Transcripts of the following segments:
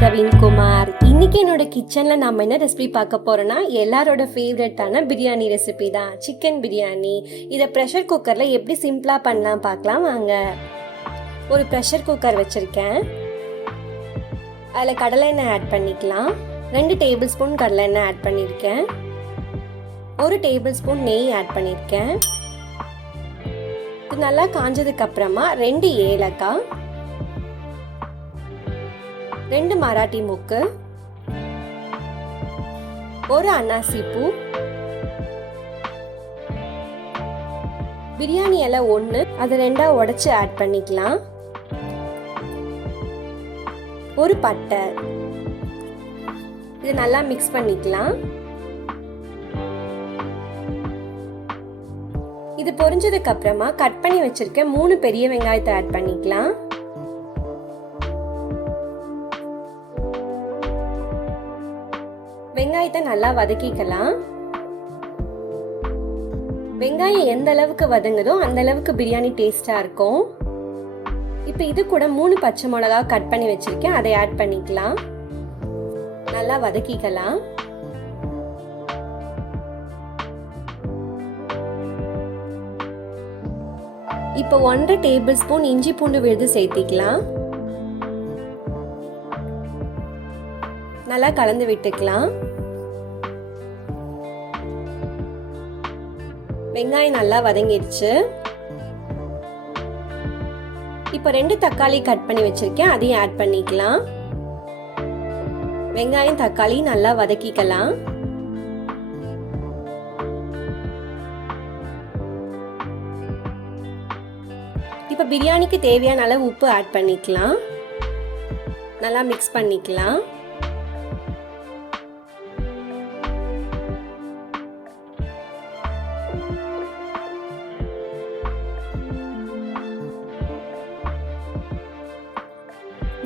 பிரவீன்குமார். இன்னைக்கு என்னோட கிச்சன்ல நம்ம என்ன ரெசிபி பார்க்க போறோம்னா எல்லாரோட ஃபேவரட்டான பிரியாணி ரெசிபி தான், சிக்கன் பிரியாணி. இதை ப்ரெஷர் குக்கர்ல எப்படி சிம்பிளா பண்ணலாம் பார்க்கலாம் வாங்க. ஒரு ப்ரெஷர் குக்கர் வச்சிருக்கேன். அதில் கடலை எண்ணெய் ஆட் பண்ணிக்கலாம். 2 டேபிள் ஸ்பூன் கடலை எண்ணெய் ஆட் பண்ணியிருக்கேன். 1 டேபிள் ஸ்பூன் நெய் ஆட் பண்ணியிருக்கேன். இது நல்லா காஞ்சதுக்கு அப்புறமா 2 ஏலக்காய், 2 மராட்டி மூக்கு, 1 அன்னாசி பூ, பிரியாணி இலை 1 அதை 2ஆ உடைச்சு ஆட் பண்ணிக்கலாம். 1 பட்டை. இது நல்லா மிக்ஸ் பண்ணிக்கலாம். இது பொரிஞ்சதுக்கு அப்புறமா கட் பண்ணி வச்சிருக்க 3 பெரிய வெங்காயத்தை ஆட் பண்ணிக்கலாம். வெங்காயத்தை நல்லா வதக்கிக்கலாம். வெங்காயம் எந்த அளவுக்கு வதங்குதோ அந்த அளவுக்கு பிரியாணி டேஸ்டா இருக்கும். இப்போ இது கூட 3 பச்சை மிளகா கட் பண்ணி வச்சிருக்கேன், அதை ஆட் பண்ணிக்கலாம். நல்லா வதக்கிக்கலாம். இப்போ 1 டேபிள் ஸ்பூன் இஞ்சி பூண்டு விழுது சேர்த்திக்கலாம். நல்லா கலந்து விட்டுக்கலாம். வெங்காயம் நல்லா வதங்கிடுச்சு. இப்போ 2 தக்காளி கட் பண்ணி வச்சிருக்கேன், அதையும் ஆட் பண்ணிக்கலாம். வெங்காயம் தக்காளி நல்லா வதக்கிக்கலாம். இப்போ பிரியாணிக்கு தேவையான அளவு உப்பு ஆட் பண்ணிக்கலாம். நல்லா மிக்ஸ் பண்ணிக்கலாம்.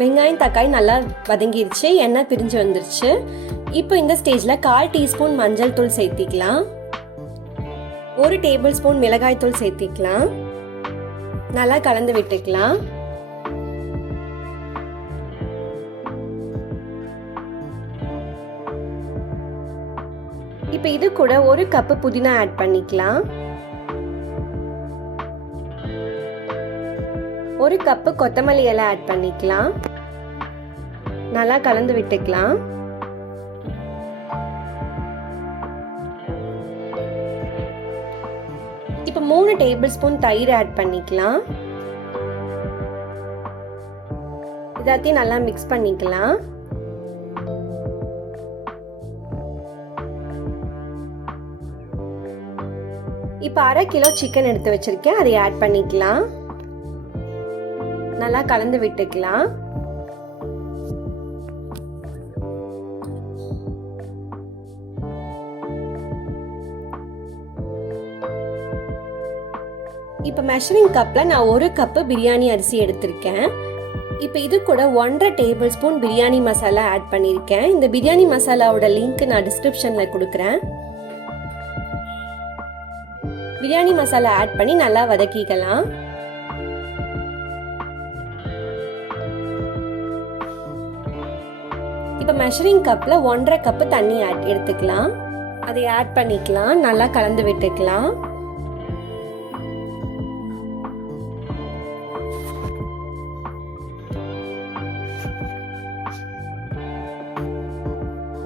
வெங்காயம் தக்காளி நல்லா வதங்கிருச்சு, எண்ணெய் பிரிஞ்சு வந்துருச்சு. இப்போ இந்த ஸ்டேஜ்ல 1/4 டீஸ்பூன் மஞ்சள் தூள் சேர்த்திக்கலாம். 1 டேபிள் ஸ்பூன் மிளகாய் தூள் சேர்த்திக்கலாம். நல்லா கலந்து விட்டுக்கலாம். இப்போ இது கூட 1 கப் புதினா ஆட் பண்ணிக்கலாம். 1 கப் கொத்தமல்லி இலை ஆட் பண்ணிக்கலாம். நல்லா கலந்து விட்டுக்கலாம். இப்போ 3 டேபிள் ஸ்பூன் தயிர் ஆட் பண்ணிக்கலாம். எல்லாத்தையும் நல்லா மிக்ஸ் பண்ணிக்கலாம். இப்போ 1/2 கிலோ சிக்கன் எடுத்து வச்சிருக்கேன், அதை ஆட் பண்ணிக்கலாம். நல்லா கலந்து விட்டுக்கலாம். இப்போ மெஷரிங் கப்ல நான் 1 கப் பிரியாணி அரிசி எடுத்திருக்கேன். இப்போ இது கூட 1/2 tablespoon biryani masala add பண்ணியிருக்கேன். இந்த பிரியாணி மசாலாவோட லிங்க் நான் டிஸ்கிரிப்ஷன்ல கொடுக்குறேன். பிரியாணி மசாலா ஆட் பண்ணி நல்லா வதக்கிக்கலாம். இப்போ மெஷரிங் கப்ல 1/2 கப் தண்ணி எடுத்துக்கலாம். அதை ஆட் பண்ணிக்கலாம். நல்லா கலந்து விட்டுக்கலாம்.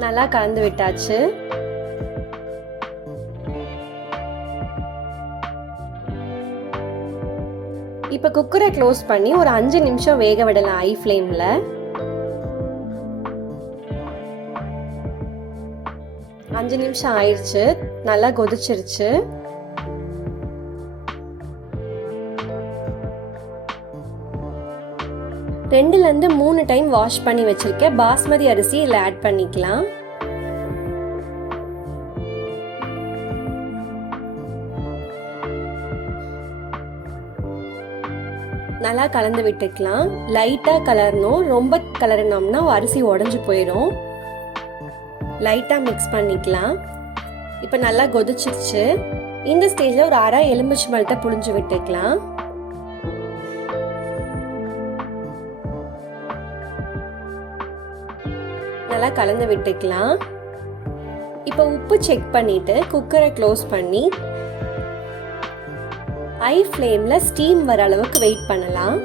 நல்லா கலந்து விட்டாச்சு. இப்போ குக்கரை க்ளோஸ் பண்ணி ஒரு 5 நிமிஷம் வேக விடலாம் ஹை ஃப்ளேம்ல. அஞ்சு நிமிஷம் ஆயிடுச்சு. நல்லா கொதிச்சிருச்சு. ரெண்டுல இருந்து 3 டைம் வாஷ் பண்ணி வச்சிருக்க பாஸ்மதி அரிசி இதில் ஆட் பண்ணிக்கலாம். நல்லா கலந்து விட்டுக்கலாம். லைட்டா கலரணும், ரொம்ப கலரணும்னா அரிசி உடைஞ்சு போயிடும். லைட்டா மிக்ஸ் பண்ணிக்கலாம். இப்போ நல்லா கொதிச்சிருச்சு. இந்த ஸ்டேஜ்ல ஒரு அரை எலுமிச்சை பழத்தை புழிஞ்சு விட்டுக்கலாம். நல்லா கலந்து விட்டுக்கலாம். இப்போ உப்பு செக் பண்ணிட்டு குக்கரை க்ளோஸ் பண்ணி ஹை ஃப்ளேம்ல ஸ்டீம் வர அளவுக்கு வெயிட் பண்ணலாம்.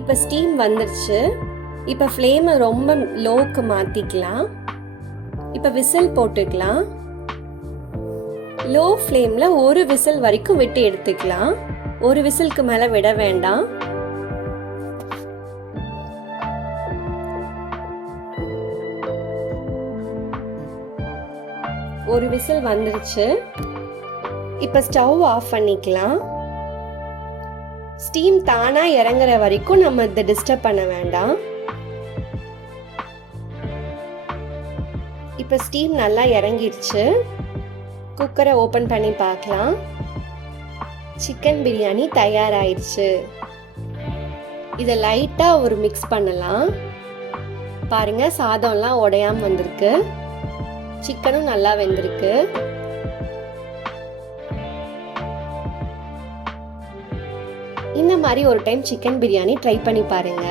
இப்போ ஸ்டீம் வந்துருச்சு. இப்போ ஃப்ளேமை ரொம்ப லோக்கு மாற்றிக்கலாம். இப்போ விசில் போட்டுக்கலாம். லோ ஃப்ளேமில் ஒரு விசில் வரைக்கும் விட்டு எடுத்துக்கலாம். ஒரு விசிலுக்கு மேலே விட வேண்டாம். ஒரு விசில் வந்துருச்சு. இப்போ ஸ்டவ் ஆஃப் பண்ணிக்கலாம். ஸ்டீம் தானா இறங்குற வரைக்கும் நம்ம இதை டிஸ்டர்ப் பண்ண வேண்டாம். இப்போ ஸ்டீம் நல்லா இறங்கிடுச்சு. குக்கரை ஓப்பன் பண்ணி பார்க்கலாம். சிக்கன் பிரியாணி தயாராகிடுச்சு. இதை லைட்டாக ஒரு மிக்ஸ் பண்ணலாம். பாருங்க, சாதம்லாம் உடையாம வந்திருக்கு. சிக்கனும் நல்லா வெந்திருக்கு. இந்த மாதிரி ஒரு டைம் சிக்கன் பிரியாணி ட்ரை பண்ணி பாருங்க.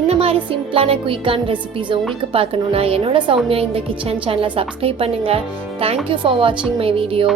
இந்த மாதிரி சிம்பிளான குயிக்கான ரெசிபிஸ் உங்களுக்கு பார்க்கணுன்னா என்னோட சௌமியா இந்த கிச்சன் சேனலை சப்ஸ்கிரைப் பண்ணுங்க. தேங்க்யூ ஃபார் வாட்சிங் மை வீடியோ.